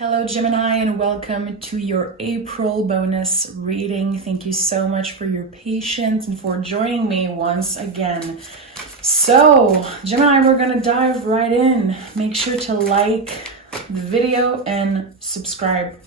Hello Gemini, and welcome to your April bonus reading. Thank you so much for your patience and for joining me once again. So Gemini, we're gonna dive right in. Make sure to like the video and subscribe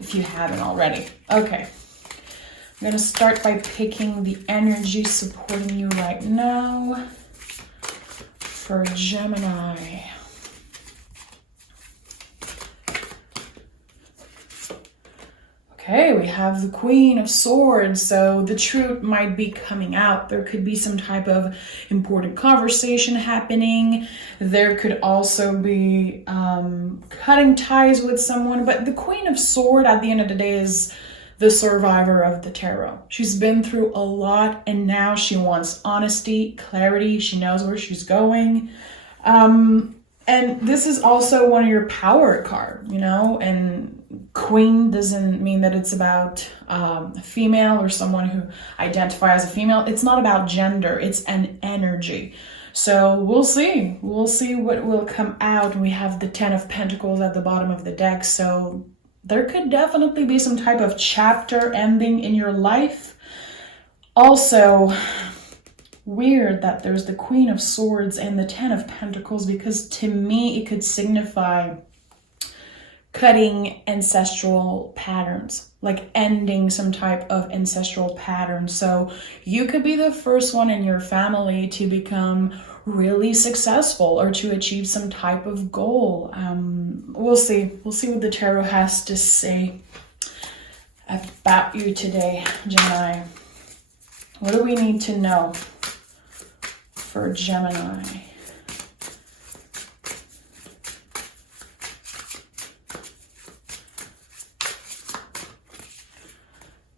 if you haven't already. Okay, I'm gonna start by picking the energy supporting you right now for Gemini. Okay, we have the Queen of Swords, so the truth might be coming out. There could be some type of important conversation happening. There could also be cutting ties with someone, but the Queen of Swords at the end of the day is the survivor of the tarot. She's been through a lot and now she wants honesty, clarity. She knows where she's going. And this is also one of your power card, you know, and queen doesn't mean that it's about a female or someone who identifies as a female. It's not about gender, it's an energy. So we'll see what will come out. We have the 10 of Pentacles at the bottom of the deck. So there could definitely be some type of chapter ending in your life. Also, weird that there's the Queen of Swords and the 10 of Pentacles, because to me it could signify cutting ancestral patterns, like ending some type of ancestral pattern. So you could be the first one in your family to become really successful or to achieve some type of goal. We'll see what the tarot has to say about you today, Gemini. What do we need to know for Gemini?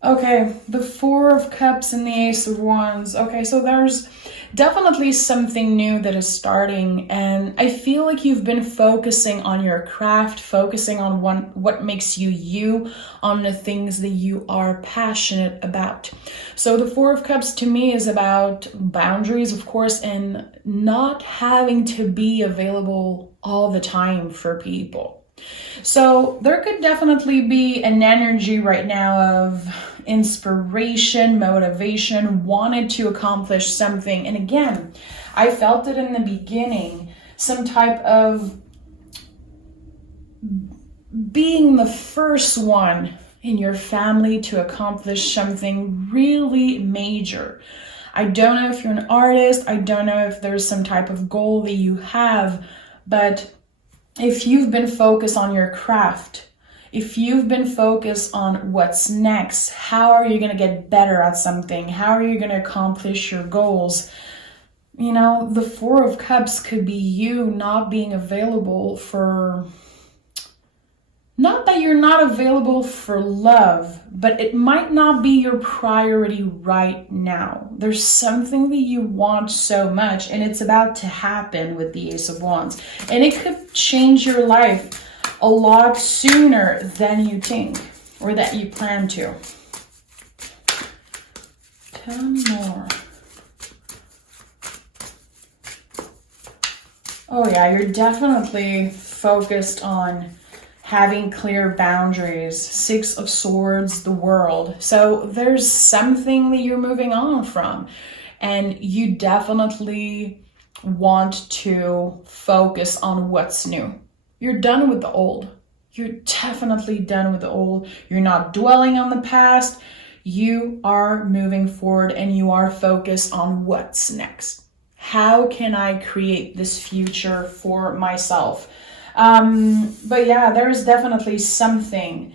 Okay, the Four of Cups and the Ace of Wands. Okay, so there's definitely something new that is starting, and I feel like you've been focusing on your craft, focusing on what makes you you, on the things that you are passionate about. So the Four of Cups to me is about boundaries, of course, and not having to be available all the time for people. So there could definitely be an energy right now of inspiration, motivation, wanted to accomplish something. And again, I felt it in the beginning, some type of being the first one in your family to accomplish something really major. I don't know if you're an artist, I don't know if there's some type of goal that you have, but if you've been focused on your craft, if you've been focused on what's next, how are you going to get better at something? How are you going to accomplish your goals? You know, the Four of Cups could be you not being available for, not that you're not available for love, but it might not be your priority right now. There's something that you want so much and it's about to happen with the Ace of Wands. And it could change your life a lot sooner than you think or that you plan to. Tell me more. Oh yeah, you're definitely focused on having clear boundaries. Six of Swords, the world. So there's something that you're moving on from, and you definitely want to focus on what's new. You're done with the old. You're definitely done with the old. You're not dwelling on the past. You are moving forward and you are focused on what's next. How can I create this future for myself? But yeah, there's definitely something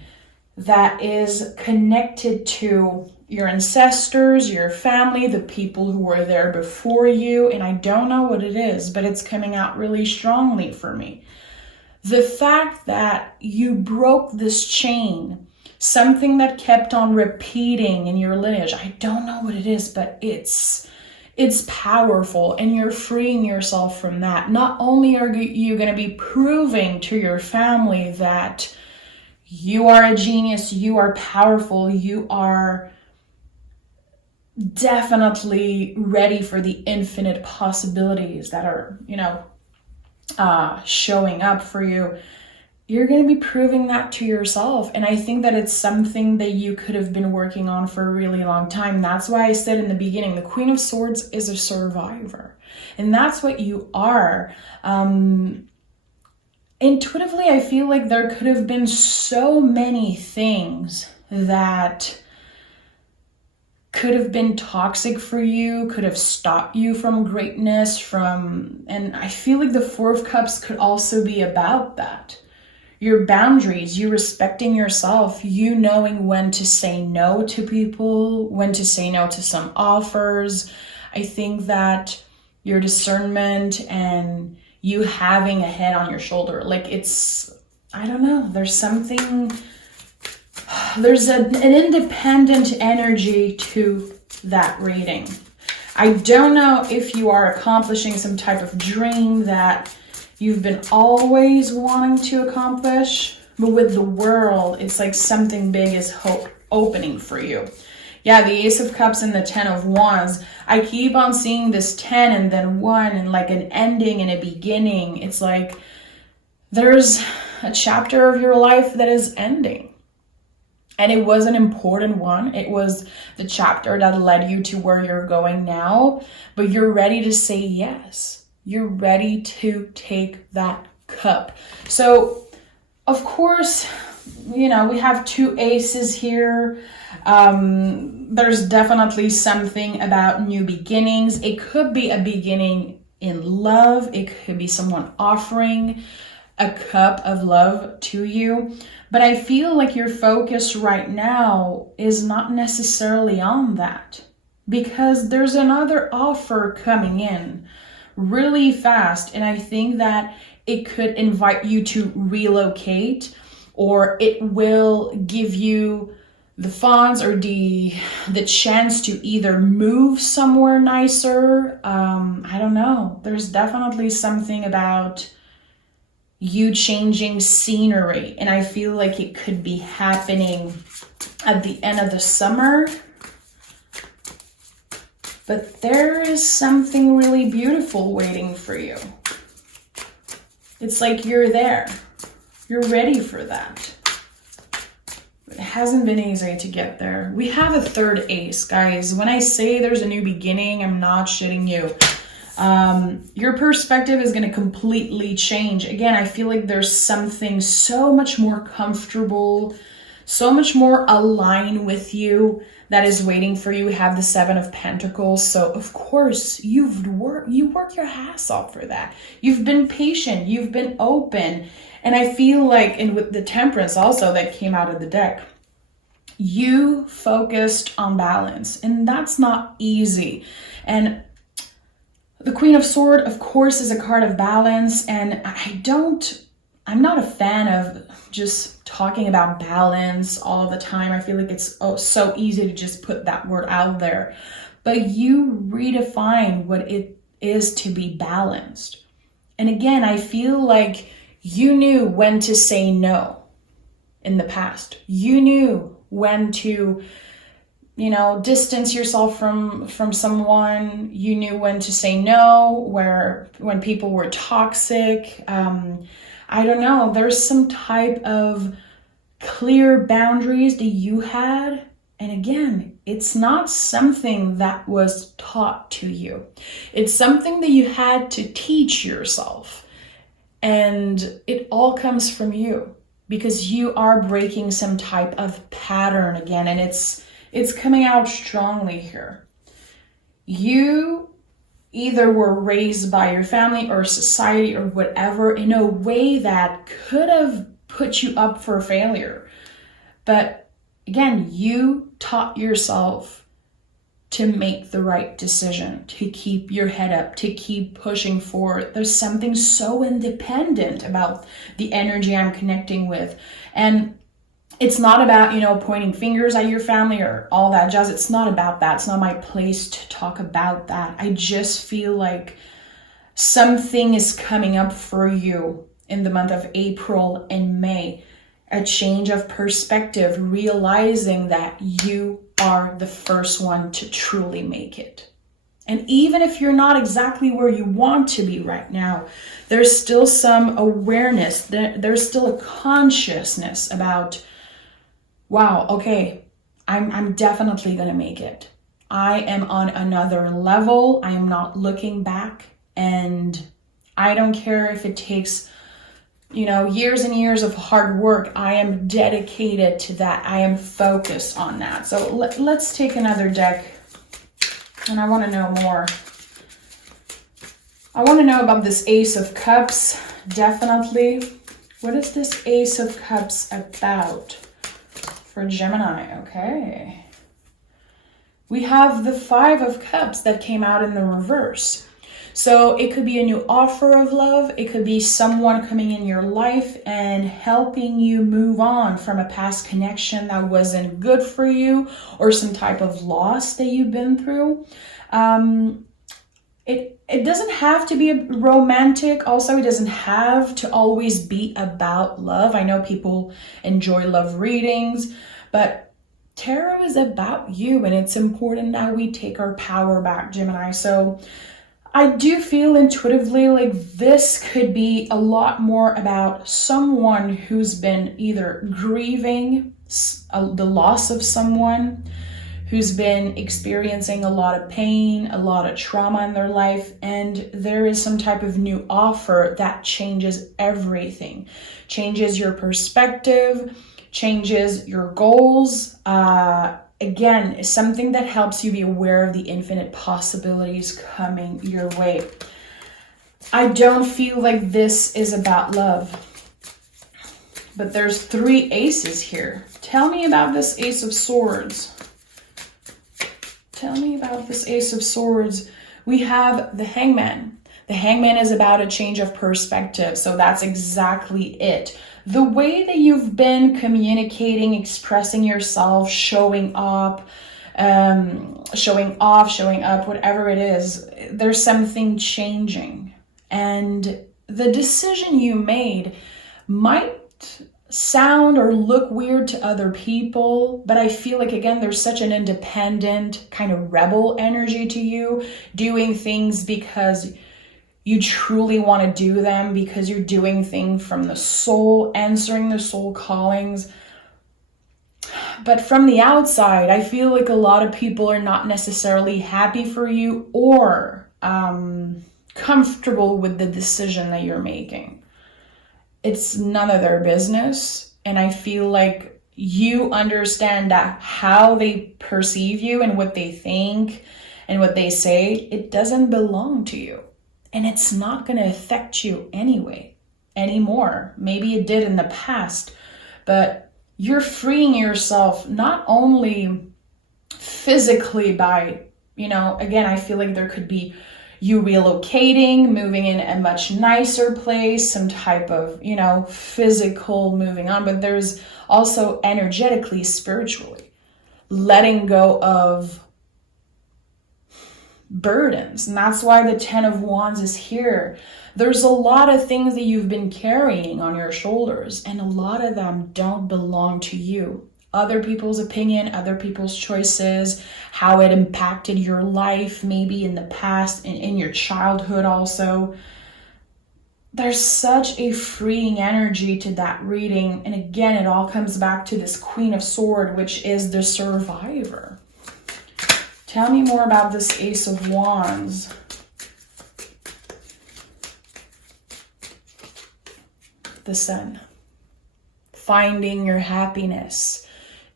that is connected to your ancestors, your family, the people who were there before you. And I don't know what it is, but it's coming out really strongly for me. The fact that you broke this chain, something that kept on repeating in your lineage. I don't know what it is, but it's powerful, and you're freeing yourself from that. Not only are you going to be proving to your family that you are a genius, you are powerful, you are definitely ready for the infinite possibilities that are, showing up for you. you're going to be proving that to yourself. And I think that it's something that you could have been working on for a really long time. That's why I said in the beginning, the Queen of Swords is a survivor. And that's what you are. Intuitively, I feel like there could have been so many things that could have been toxic for you, could have stopped you from greatness, and I feel like the Four of Cups could also be about that. Your boundaries, you respecting yourself, you knowing when to say no to people, when to say no to some offers. I think that your discernment and you having a head on your shoulder, like I don't know, there's an independent energy to that reading. I don't know if you are accomplishing some type of dream that you've been always wanting to accomplish, but with the World, it's like something big is opening for you. Yeah, the Ace of Cups and the 10 of Wands. I keep on seeing this 10 and then 1 and like an ending and a beginning. It's like there's a chapter of your life that is ending. And it was an important one. It was the chapter that led you to where you're going now, but you're ready to say yes. You're ready to take that cup. So, of course, we have two aces here. There's definitely something about new beginnings. It could be a beginning in love. It could be someone offering a cup of love to you. But I feel like your focus right now is not necessarily on that, because there's another offer coming in really fast. And I think that it could invite you to relocate, or it will give you the funds or the chance to either move somewhere nicer. I don't know. There's definitely something about you changing scenery. And I feel like it could be happening at the end of the summer. But there is something really beautiful waiting for you. It's like you're there. You're ready for that. It hasn't been easy to get there. We have a third ace, guys. When I say there's a new beginning, I'm not shitting you. Your perspective is going to completely change. Again, I feel like there's something so much more comfortable, so much more aligned with you that is waiting for you. We have the Seven of Pentacles. So of course you work your ass off for that. You've been patient, you've been open. And I feel like, and with the Temperance also that came out of the deck, you focused on balance, and that's not easy. And the Queen of Swords, of course, is a card of balance, and I'm not a fan of just talking about balance all the time. I feel like it's so easy to just put that word out there. But you redefine what it is to be balanced. And again, I feel like you knew when to say no in the past. You knew when to, distance yourself from someone. You knew when to say no, when people were toxic. I don't know, there's some type of clear boundaries that you had. And again, it's not something that was taught to you. It's something that you had to teach yourself. And it all comes from you, because you are breaking some type of pattern again. And it's coming out strongly here. You either were raised by your family or society or whatever in a way that could have put you up for failure. But again, you taught yourself to make the right decision, to keep your head up, to keep pushing forward. There's something so independent about the energy I'm connecting with. And it's not about, pointing fingers at your family or all that jazz. It's not about that. It's not my place to talk about that. I just feel like something is coming up for you in the month of April and May. A change of perspective, realizing that you are the first one to truly make it. And even if you're not exactly where you want to be right now, there's still some awareness, there's still a consciousness about, wow, okay, I'm definitely gonna make it. I am on another level. I am not looking back, and I don't care if it takes, years and years of hard work. I am dedicated to that. I am focused on that. So let's take another deck, and I want to know more. I want to know about this Ace of Cups, definitely. What is this Ace of Cups about for Gemini? Okay. We have the Five of Cups that came out in the reverse. So it could be a new offer of love. It could be someone coming in your life and helping you move on from a past connection that wasn't good for you, or some type of loss that you've been through. It doesn't have to be romantic. Also, it doesn't have to always be about love. I know people enjoy love readings, but tarot is about you, and it's important that we take our power back, Gemini. So I do feel intuitively like this could be a lot more about someone who's been either grieving the loss of someone, who's been experiencing a lot of pain, a lot of trauma in their life, and there is some type of new offer that changes everything, changes your perspective, changes your goals. Again, something that helps you be aware of the infinite possibilities coming your way. I don't feel like this is about love, but there's three aces here. Tell me about this Ace of Swords. Tell me about this Ace of Swords. We have the Hangman. The Hangman is about a change of perspective, so that's exactly it. The way that you've been communicating, expressing yourself, showing up, showing off, showing up, whatever it is, there's something changing. And the decision you made might sound or look weird to other people, but I feel like, again, there's such an independent kind of rebel energy to you, doing things because you truly want to do them, because you're doing things from the soul, answering the soul callings. But from the outside, I feel like a lot of people are not necessarily happy for you or comfortable with the decision that you're making. It's none of their business. And I feel like you understand that how they perceive you and what they think and what they say, it doesn't belong to you. And it's not going to affect you anymore. Maybe it did in the past, but you're freeing yourself not only physically by, again, I feel like there could be you relocating, moving in a much nicer place, some type of, physical moving on, but there's also energetically, spiritually, letting go of burdens. And that's why the Ten of Wands is here. There's a lot of things that you've been carrying on your shoulders, and a lot of them don't belong to you. Other people's opinion, other people's choices, how it impacted your life, maybe in the past and in your childhood also. There's such a freeing energy to that reading. And again, it all comes back to this Queen of Swords, which is the survivor. Tell me more about this Ace of Wands. The Sun. Finding your happiness.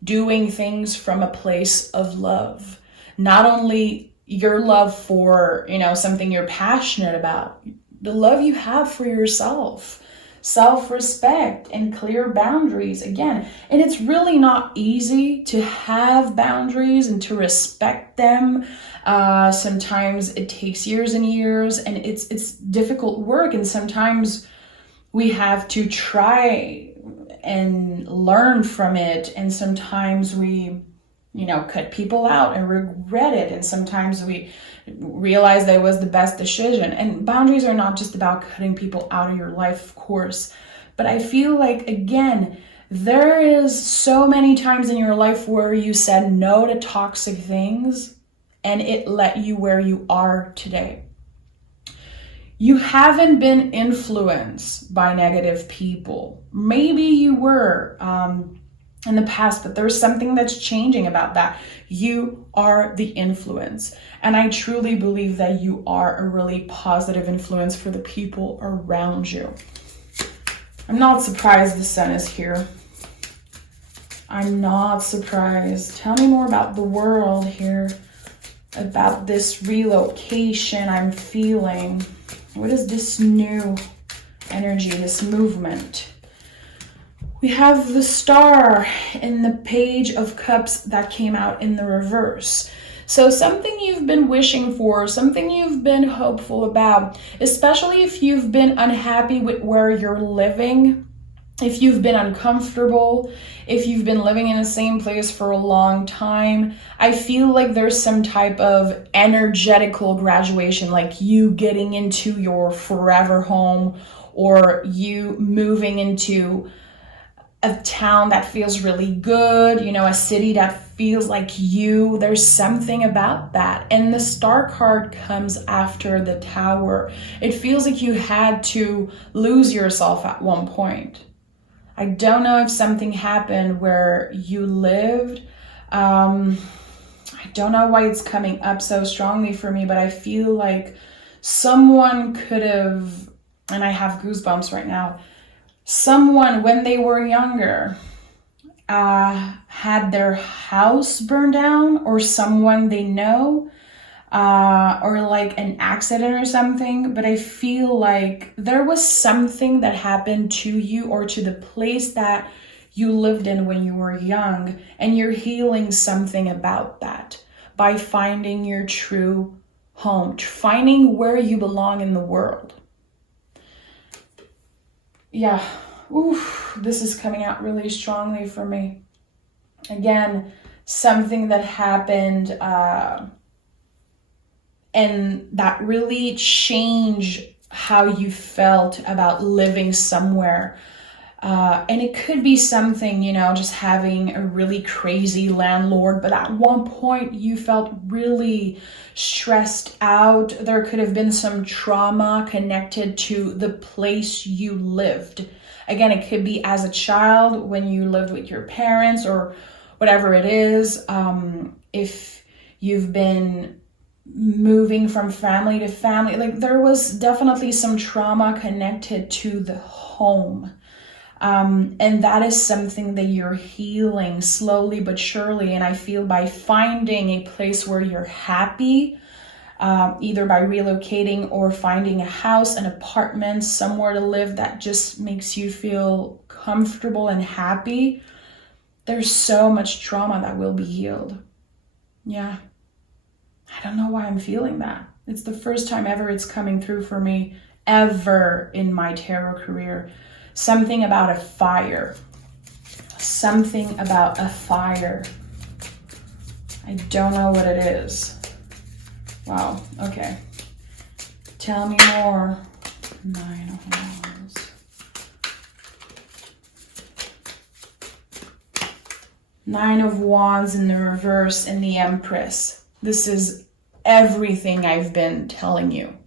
Doing things from a place of love. Not only your love for, something you're passionate about. The love you have for yourself. Self-respect and clear boundaries again. And it's really not easy to have boundaries and to respect them. Sometimes it takes years and years, and it's difficult work. And sometimes we have to try and learn from it. And sometimes we, cut people out and regret it. And sometimes we realize that it was the best decision. And boundaries are not just about cutting people out of your life, of course. But I feel like, again, there is so many times in your life where you said no to toxic things and it led you where you are today. You haven't been influenced by negative people. Maybe you were in the past, but there's something that's changing about that. You are the influence. And I truly believe that you are a really positive influence for the people around you. I'm not surprised the sun is here. I'm not surprised. Tell me more about the world here, about this relocation I'm feeling. What is this new energy, this movement? We have the Star in the Page of Cups that came out in the reverse. So something you've been wishing for, something you've been hopeful about, especially if you've been unhappy with where you're living, if you've been uncomfortable, if you've been living in the same place for a long time. I feel like there's some type of energetical graduation, like you getting into your forever home, or you moving into a town that feels really good, you know, a city that feels like you. There's something about that. And the Star card comes after the Tower. It feels like you had to lose yourself at one point. I don't know if something happened where you lived. I don't know why it's coming up so strongly for me, but I feel like someone could have, and I have goosebumps right now, someone when they were younger had their house burned down, or someone they know, or like an accident or something. But I feel like there was something that happened to you or to the place that you lived in when you were young, and you're healing something about that by finding your true home, finding where you belong in the world. Yeah, this is coming out really strongly for me. Again, something that happened and that really changed how you felt about living somewhere. And it could be something, you know, just having a really crazy landlord, but at one point you felt really stressed out. There could have been some trauma connected to the place you lived. Again, it could be as a child when you lived with your parents or whatever it is. If you've been moving from family to family, like there was definitely some trauma connected to the home. And that is something that you're healing slowly but surely. And I feel by finding a place where you're happy, either by relocating or finding a house, an apartment, somewhere to live that just makes you feel comfortable and happy, there's so much trauma that will be healed. Yeah. I don't know why I'm feeling that. It's the first time ever it's coming through for me, ever in my tarot career. Something about a fire. Something about a fire. I don't know what it is. Wow, okay. Tell me more. 9 of Wands. 9 of Wands in the reverse and the Empress. This is everything I've been telling you.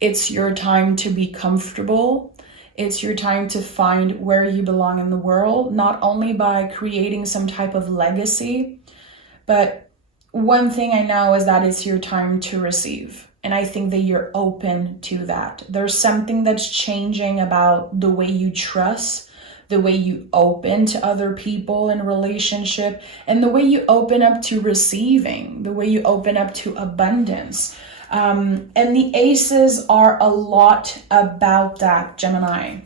It's your time to be comfortable. It's your time to find where you belong in the world, not only by creating some type of legacy, but one thing I know is that it's your time to receive. And I think that you're open to that. There's something that's changing about the way you trust, the way you open to other people in a relationship, and the way you open up to receiving, the way you open up to abundance. And the aces are a lot about that, Gemini.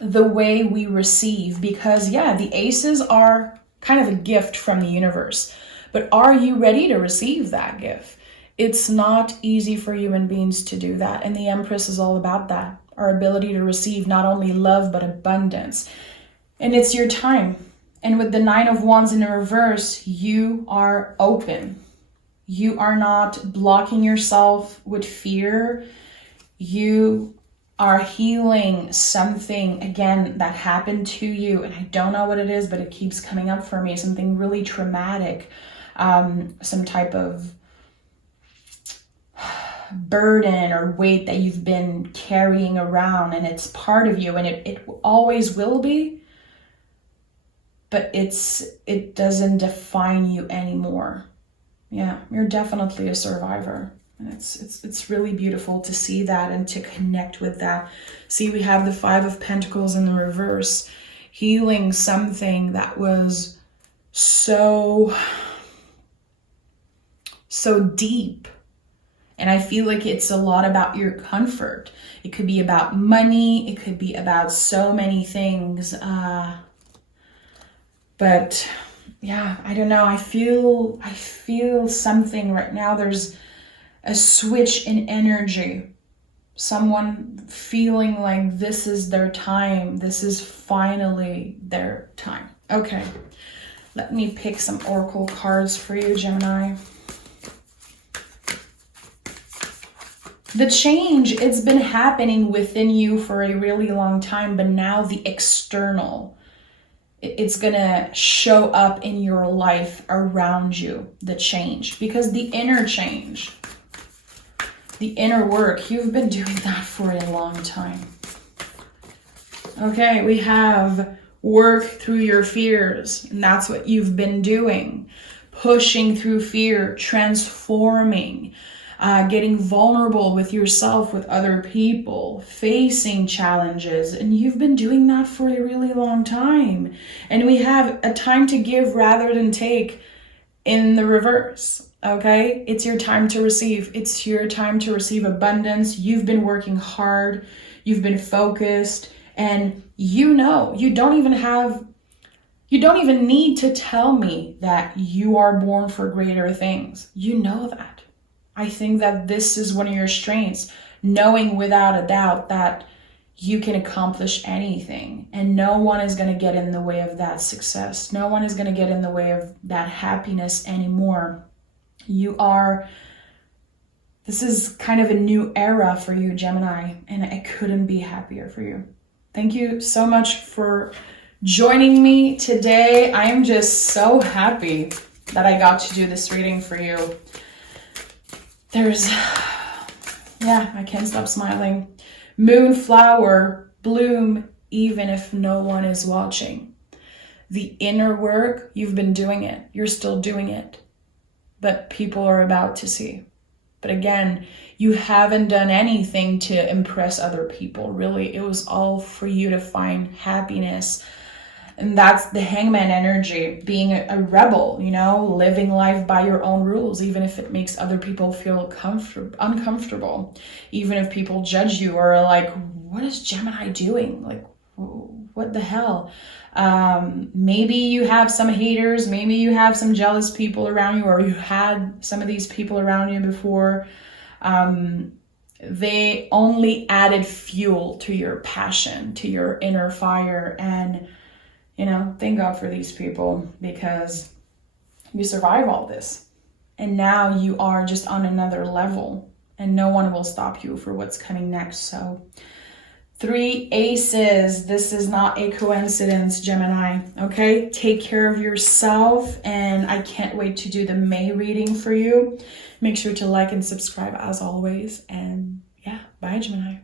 The way we receive, because yeah, the aces are kind of a gift from the universe. But are you ready to receive that gift? It's not easy for human beings to do that. And the Empress is all about that. Our ability to receive not only love, but abundance. And it's your time. And with the 9 of Wands in the reverse, you are open. You are not blocking yourself with fear. You are healing something, again, that happened to you. And I don't know what it is, but it keeps coming up for me. Something really traumatic. Some type of burden or weight that you've been carrying around, and it's part of you, and it always will be, but it doesn't define you anymore. Yeah, you're definitely a survivor. And it's really beautiful to see that and to connect with that. See, we have the 5 of Pentacles in the reverse, healing something that was so deep. And I feel like it's a lot about your comfort. It could be about money. It could be about so many things. But yeah, I don't know. I feel something right now. There's a switch in energy. Someone feeling like this is their time. This is finally their time. Okay, let me pick some oracle cards for you, Gemini. The change, it's been happening within you for a really long time, but now the external, it's gonna show up in your life around you, the change, because the inner change, the inner work, you've been doing that for a long time. Okay, we have work through your fears, and that's what you've been doing. Pushing through fear, transforming, getting vulnerable with yourself, with other people, facing challenges, and you've been doing that for a really long time. And we have a time to give rather than take in the reverse. Okay, it's your time to receive. It's your time to receive abundance. You've been working hard. You've been focused, and you know, you don't even need to tell me that you are born for greater things. You know that. I think that this is one of your strengths, knowing without a doubt that you can accomplish anything, and no one is going to get in the way of that success. No one is going to get in the way of that happiness anymore. This is kind of a new era for you, Gemini, and I couldn't be happier for you. Thank you so much for joining me today. I am just so happy that I got to do this reading for you. I can't stop smiling. Moonflower, bloom even if no one is watching. The inner work, you've been doing it. You're still doing it. But people are about to see. But again, you haven't done anything to impress other people, really. It was all for you to find happiness. And that's the Hangman energy, being a rebel, living life by your own rules, even if it makes other people feel uncomfortable. Even if people judge you or are like, what is Gemini doing? Like, what the hell? Maybe you have some haters, maybe you have some jealous people around you, or you had some of these people around you before. They only added fuel to your passion, to your inner fire. And, thank God for these people, because you survive all this. And now you are just on another level, and no one will stop you for what's coming next. So 3 aces. This is not a coincidence, Gemini. Okay, take care of yourself, and I can't wait to do the May reading for you. Make sure to like and subscribe as always. And yeah, bye, Gemini.